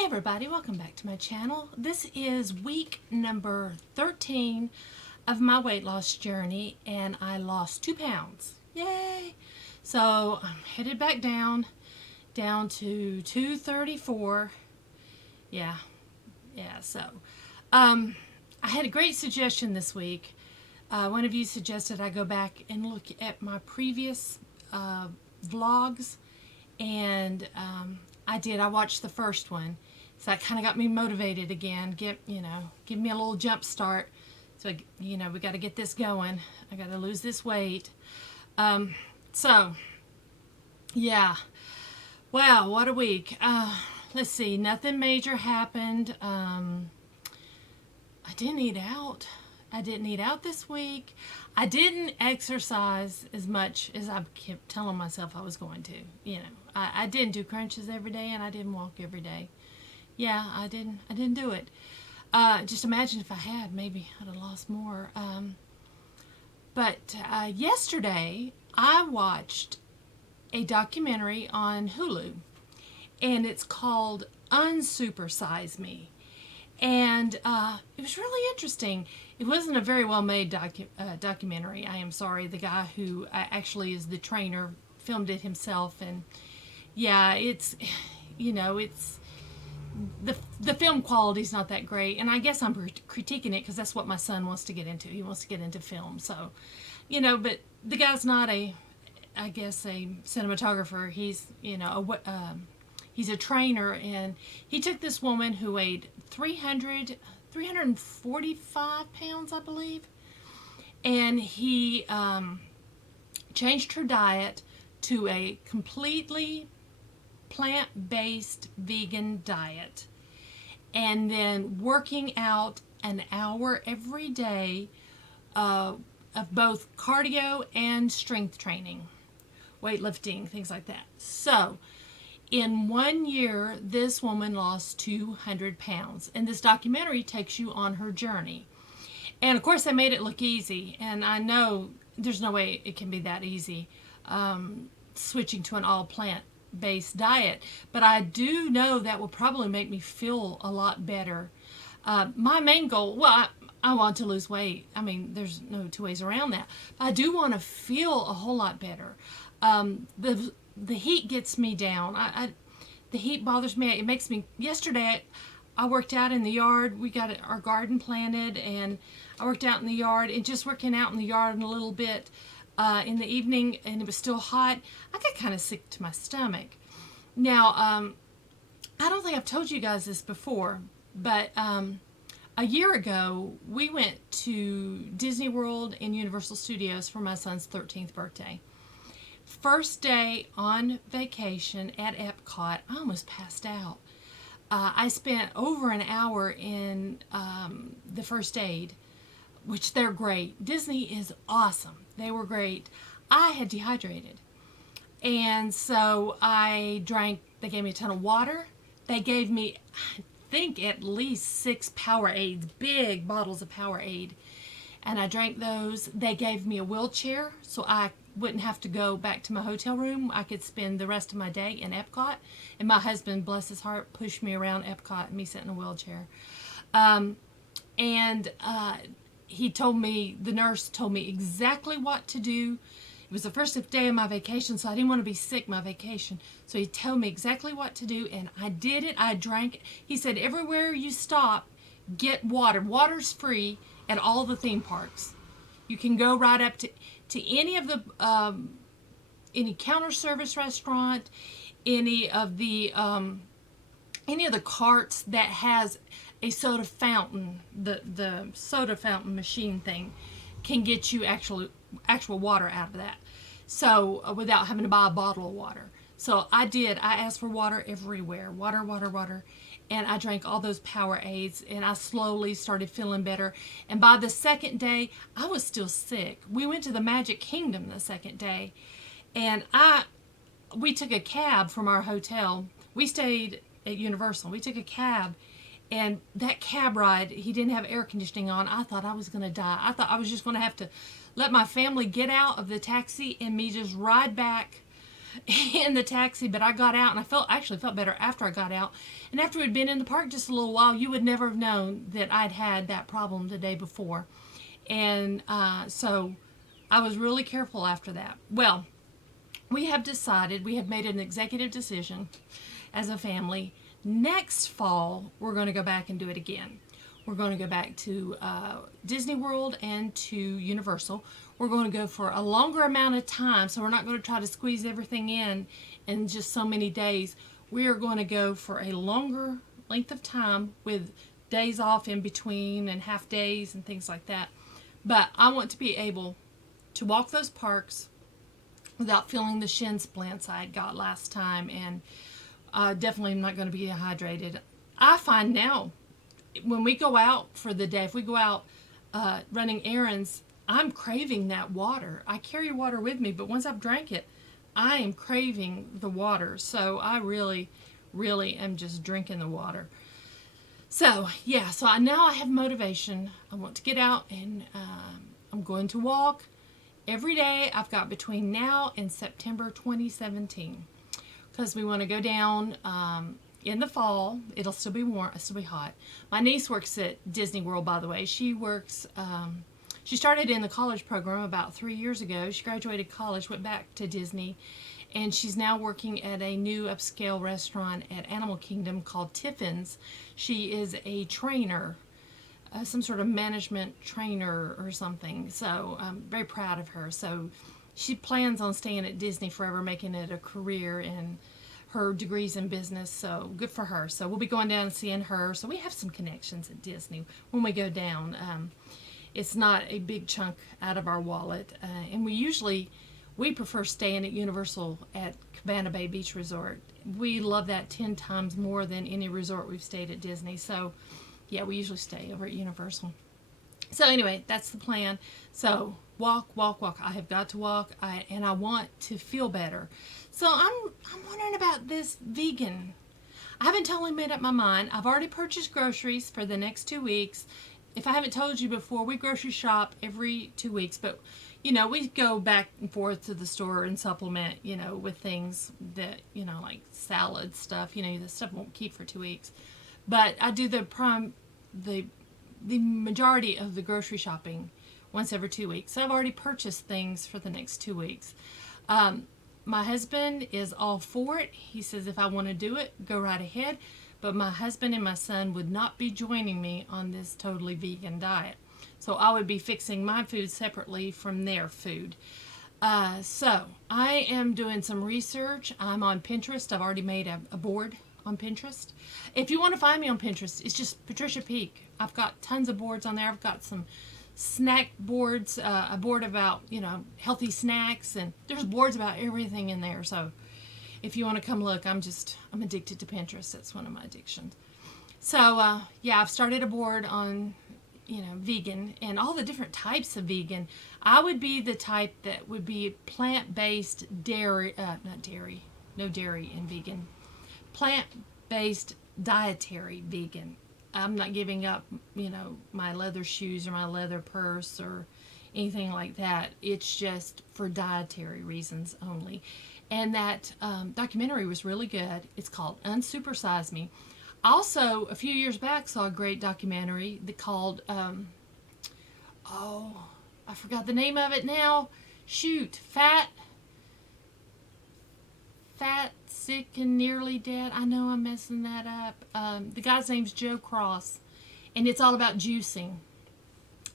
Hey everybody, welcome back to my channel. This is week number 13 of my weight loss journey and I lost 2 pounds. Yay! So I'm headed back down to 234. Yeah, so I had a great suggestion this week. One of you suggested I go back and look at my previous vlogs, and I did. I watched the first one, so that kind of got me motivated again. Give me a little jump start. So we got to get this going. I got to lose this weight. So yeah, wow, what a week. Let's see, nothing major happened. I didn't eat out. This week. I didn't exercise as much as I kept telling myself I was going to. I didn't do crunches every day, and I didn't walk every day. Yeah, I didn't do it. Just imagine if I had, maybe I'd have lost more. But yesterday I watched a documentary on Hulu, and it's called Unsupersize Me. And it was really interesting. It wasn't a very well made documentary. I am sorry. The guy who actually is the trainer filmed it himself, and yeah, it's the film quality's not that great. And I guess I'm critiquing it because that's what my son wants to get into. He wants to get into film, so But the guy's not a cinematographer. He's he's a trainer, and he took this woman who weighed 345 pounds, I believe, and he changed her diet to a completely plant-based vegan diet, and then working out an hour every day of both cardio and strength training, weightlifting, things like that. So in 1 year, this woman lost 200 pounds. And this documentary takes you on her journey. And of course, they made it look easy. And I know there's no way it can be that easy, switching to an all plant-based diet. But I do know that will probably make me feel a lot better. My main goal, I want to lose weight. I mean, there's no two ways around that. But I do want to feel a whole lot better. The heat gets me down. The heat bothers me. It makes me. Yesterday, I worked out in the yard. We got our garden planted, and I worked out in the yard. And just working out in the yard a little bit in the evening, and it was still hot. I got kind of sick to my stomach. Now, I don't think I've told you guys this before, but a year ago, we went to Disney World and Universal Studios for my son's 13th birthday. First day on vacation at Epcot, I almost passed out. I spent over an hour in the first aid, which they're great. Disney is awesome. They were great. I had dehydrated. And so I drank, they gave me a ton of water. They gave me, I think, at least 6 Powerades, big bottles of Powerade. And I drank those. They gave me a wheelchair so I wouldn't have to go back to my hotel room. I could spend the rest of my day in Epcot. And my husband, bless his heart, pushed me around Epcot and me sitting in a wheelchair. He told me, the nurse told me exactly what to do. It was the first day of my vacation, so I didn't want to be sick my vacation. So he told me exactly what to do, and I did it. I drank it. He said, everywhere you stop, get water. Water's free at all the theme parks. You can go right up to any of the any counter service restaurant, any of the carts that has a soda fountain. The soda fountain machine thing can get you actual water out of that. So without having to buy a bottle of water. So I did. I asked for water everywhere. Water. And I drank all those Powerades, and I slowly started feeling better. And by the second day, I was still sick. We went to the Magic Kingdom the second day, and we took a cab from our hotel. We stayed at Universal. We took a cab, and that cab ride, he didn't have air conditioning on. I thought I was going to die. I thought I was just going to have to let my family get out of the taxi and me just ride back in the taxi, but I got out and I actually felt better after I got out. And after we'd been in the park just a little while, you would never have known that I'd had that problem the day before. And so I was really careful after that. Well, we have made an executive decision as a family. Next fall, we're going to go back and do it again. We're going to go back to Disney World and to Universal. We're going to go for a longer amount of time, so we're not going to try to squeeze everything in just so many days. We are going to go for a longer length of time with days off in between and half days and things like that. But I want to be able to walk those parks without feeling the shin splints I got last time, and definitely am not going to be dehydrated. I find now when we go out for the day, if we go out running errands, I'm craving that water. I carry water with me, but once I've drank it, I am craving the water. So I really, really am just drinking the water. So yeah, so now I have motivation. I want to get out, and I'm going to walk every day. I've got between now and September 2017, because we want to go down in the fall. It'll still be warm, it'll still be hot. My niece works at Disney World, by the way. She works, she started in the college program about 3 years ago. She graduated college, went back to Disney, and she's now working at a new upscale restaurant at Animal Kingdom called Tiffin's. She is a trainer, some sort of management trainer or something. So I'm very proud of her. So she plans on staying at Disney forever, making it a career, and her degrees in business. So good for her. So we'll be going down and seeing her. So we have some connections at Disney when we go down. It's not a big chunk out of our wallet. And we prefer staying at Universal at Cabana Bay Beach Resort. We love that 10 times more than any resort we've stayed at Disney. So yeah, we usually stay over at Universal. So anyway, that's the plan. So walk. I have got to walk, and I want to feel better. So I'm wondering about this vegan. I haven't totally made up my mind. I've already purchased groceries for the next 2 weeks. If I haven't told you before, we grocery shop every 2 weeks, but we go back and forth to the store and supplement, with things that, like salad stuff, the stuff won't keep for 2 weeks. But I do the majority of the grocery shopping once every 2 weeks. So I've already purchased things for the next 2 weeks. My husband is all for it. He says if I want to do it, go right ahead. But my husband and my son would not be joining me on this totally vegan diet. So I would be fixing my food separately from their food. So I am doing some research. I'm on Pinterest. I've already made a board on Pinterest. If you want to find me on Pinterest, it's just Patricia Peak. I've got tons of boards on there. I've got some snack boards, a board about, healthy snacks, and there's boards about everything in there. So if you want to come look, I'm addicted to Pinterest. That's one of my addictions. So yeah, I've started a board on, vegan and all the different types of vegan. I would be the type that would be plant-based dairy, not dairy, no dairy in vegan. Plant-based dietary vegan. I'm not giving up, my leather shoes or my leather purse or anything like that. It's just for dietary reasons only. And that documentary was really good. It's called Unsupersize Me. Also, a few years back, saw a great documentary called, I forgot the name of it now. Shoot, Fat, Sick, and Nearly Dead. I know I'm messing that up. The guy's name's Joe Cross, and it's all about juicing.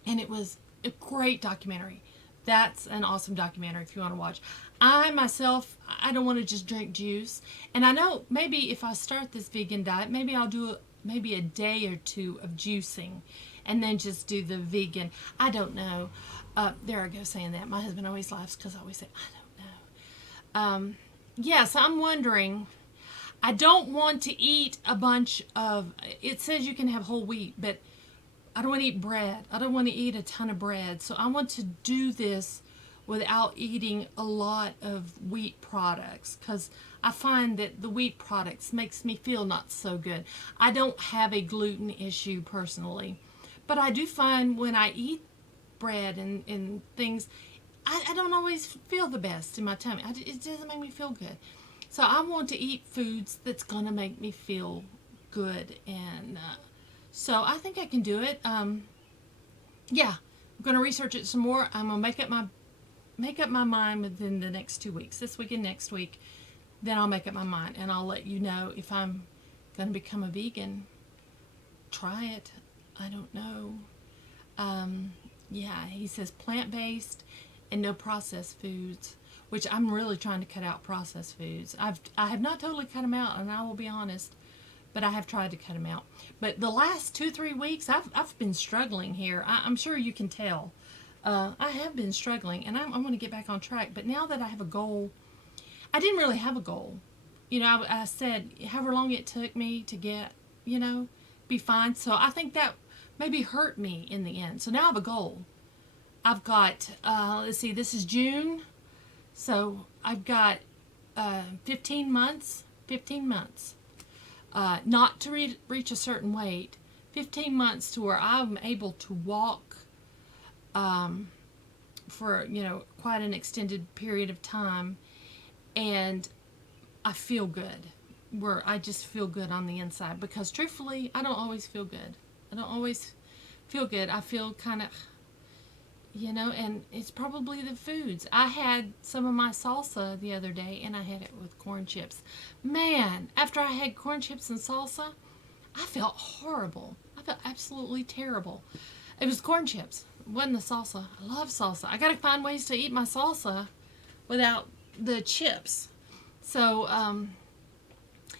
And it was a great documentary. That's an awesome documentary if you want to watch. I myself, I don't want to just drink juice. And I know maybe if I start this vegan diet, maybe I'll do maybe a day or two of juicing and then just do the vegan. I don't know. There I go saying that. My husband always laughs because I always say, I don't know. Yes, I'm wondering. I don't want to eat a bunch of, it says you can have whole wheat, but I don't want to eat bread. I don't want to eat a ton of bread. So I want to do this without eating a lot of wheat products, because I find that the wheat products makes me feel not so good. I don't have a gluten issue personally, but I do find when I eat bread and things, I don't always feel the best in my tummy. It doesn't make me feel good. So I want to eat foods that's going to make me feel good. And so I think I can do it. Yeah, I'm going to research it some more. I'm going to make up my mind within the next 2 weeks, this week and next week. Then I'll make up my mind, and I'll let you know if I'm going to become a vegan. Try it. I don't know. Yeah, he says plant-based and no processed foods, which I'm really trying to cut out processed foods. I have not totally cut them out, and I will be honest, but I have tried to cut them out. But the last 2-3 weeks, I've been struggling here. I'm sure you can tell. I have been struggling, and I'm going to get back on track. But now that I have a goal, I didn't really have a goal. You know, I said however long it took me to get, be fine. So I think that maybe hurt me in the end. So now I have a goal. I've got, let's see, this is June. So I've got 15 months not to reach a certain weight, 15 months to where I'm able to walk for, quite an extended period of time, and I feel good, where I just feel good on the inside, because truthfully, I don't always feel good. I feel kind of, and it's probably the foods. I had some of my salsa the other day, and I had it with corn chips. Man, after I had corn chips and salsa, I felt horrible. I felt absolutely terrible. It was corn chips. It wasn't the salsa. I love salsa. I got to find ways to eat my salsa without the chips. So,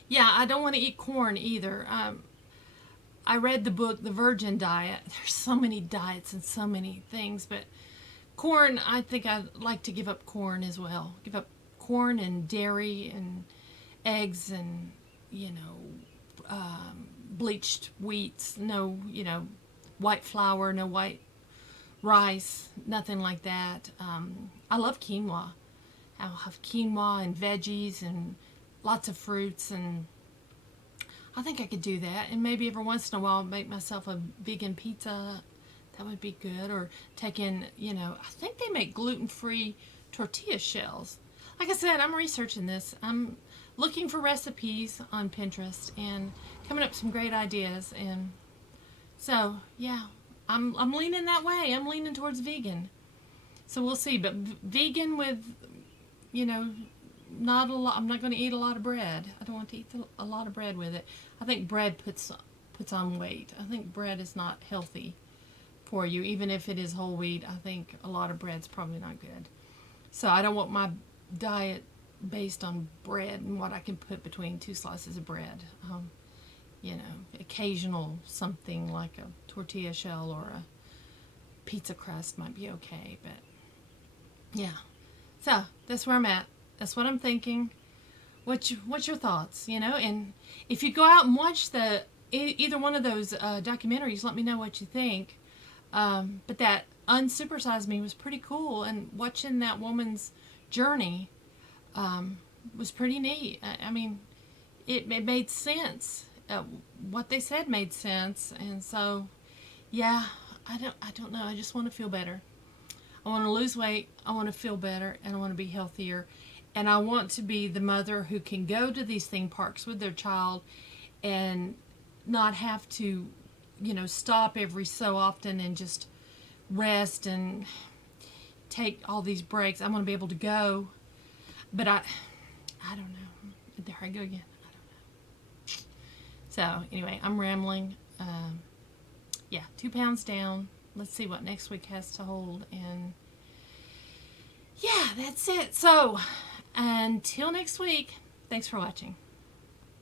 yeah, I don't want to eat corn either. I read the book, The Virgin Diet. There's so many diets and so many things, but corn, I think I'd like to give up corn as well. Give up corn and dairy and eggs and, bleached wheats. No, white flour, no white rice, nothing like that. I love quinoa. I'll have quinoa and veggies and lots of fruits, and I think I could do that. And maybe every once in a while make myself a vegan pizza. That would be good. Or take in, I think they make gluten-free tortilla shells. Like I said, I'm researching this. I'm looking for recipes on Pinterest and coming up with some great ideas. And so, yeah, I'm leaning that way. I'm leaning towards vegan. So we'll see. But vegan with, not a lot. I'm not going to eat a lot of bread. I don't want to eat a lot of bread with it. I think bread puts on weight. I think bread is not healthy for you, even if it is whole wheat. I think a lot of bread's probably not good. So I don't want my diet based on bread and what I can put between 2 slices of bread. Occasional something like a tortilla shell or a pizza crust might be okay, but yeah. So that's where I'm at. That's what I'm thinking. What's your thoughts? And if you go out and watch either one of those documentaries, let me know what you think. But that Unsupersized Me was pretty cool, and watching that woman's journey was pretty neat. I mean, it made sense. What they said made sense, and so yeah, I don't know. I just want to feel better. I want to lose weight. I want to feel better, and I want to be healthier. And I want to be the mother who can go to these theme parks with their child and not have to, stop every so often and just rest and take all these breaks. I want to be able to go, but I don't know. There I go again. I don't know. So anyway, I'm rambling. Yeah, 2 pounds down. Let's see what next week has to hold. And yeah, that's it. So until next week, thanks for watching.